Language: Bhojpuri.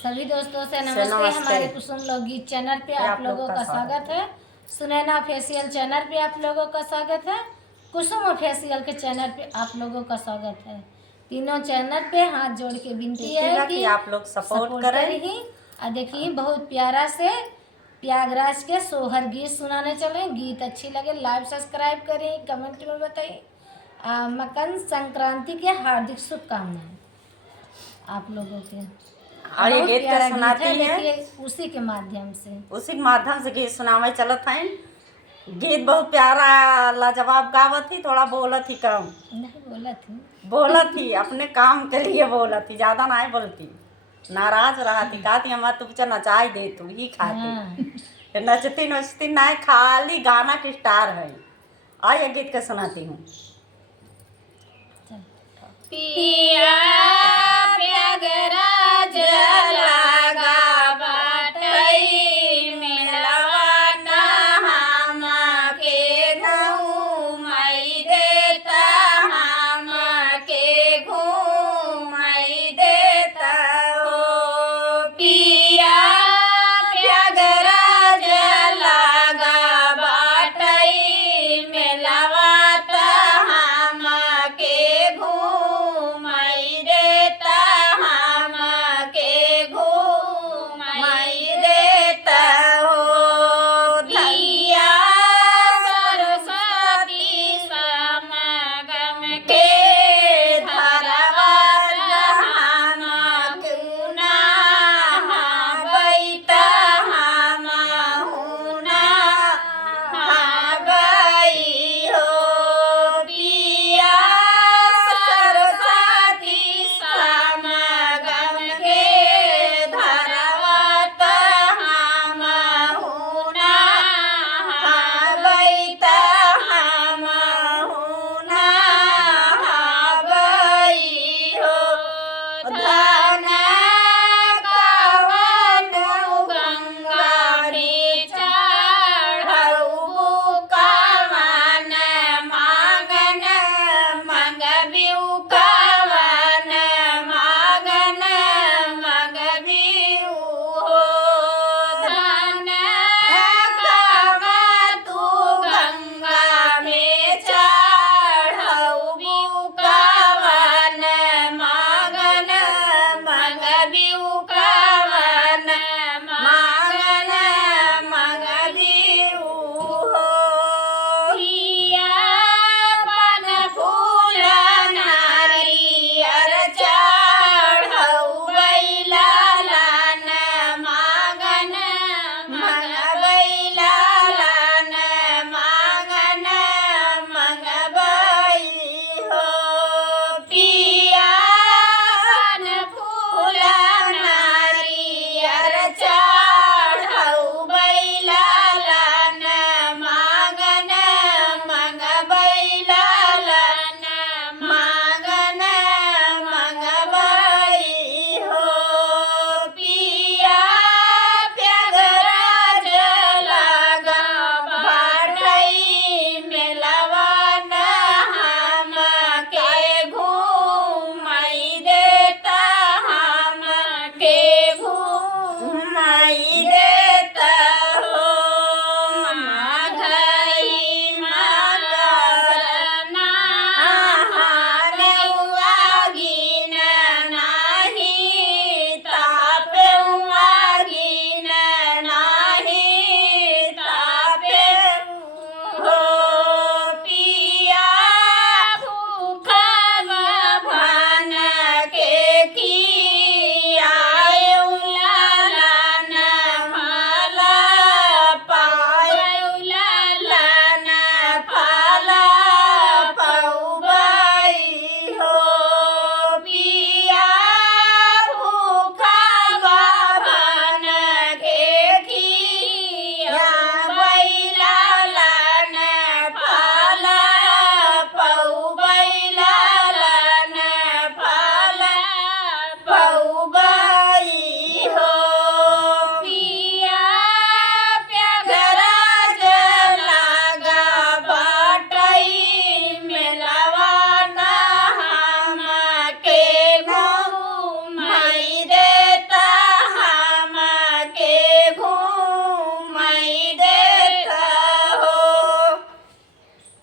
सभी दोस्तों से नमस्ते। हमारे कुसुम लोकगीत चैनल पे आप लोगों का स्वागत है। सुनैना फेशियल चैनल पे आप लोगों का स्वागत है। कुसुम फेशियल के चैनल पे आप लोगों का स्वागत है। तीनों चैनल पे हाथ जोड़ के विनती है कि आप लोग सपोर्ट करें। और देखिए बहुत प्यारा से प्रयागराज के सोहर गीत सुनाने चले। गीत अच्छी लगे लाइव सब्सक्राइब करें, कमेंट में बताइए। मकर संक्रांति के हार्दिक शुभकामनाएं आप लोगों के। और ये गीत का सुनाती है, देखिए उसी के माध्यम से गीत सुनावे चलत है। गीत बहुत प्यारा लाजवाब गावत थी, थोड़ा बोलत ही कम नहीं बोलत थी अपने काम के लिए बोलत थी, ज्यादा ना बोलती। नाराज रहा थी, कहती हमारा तू पीछे नचाई दे, तू ही खाती। नचती ना, खाली गाना की स्टार है। और ये गीत का सुनाती हूँ। पिया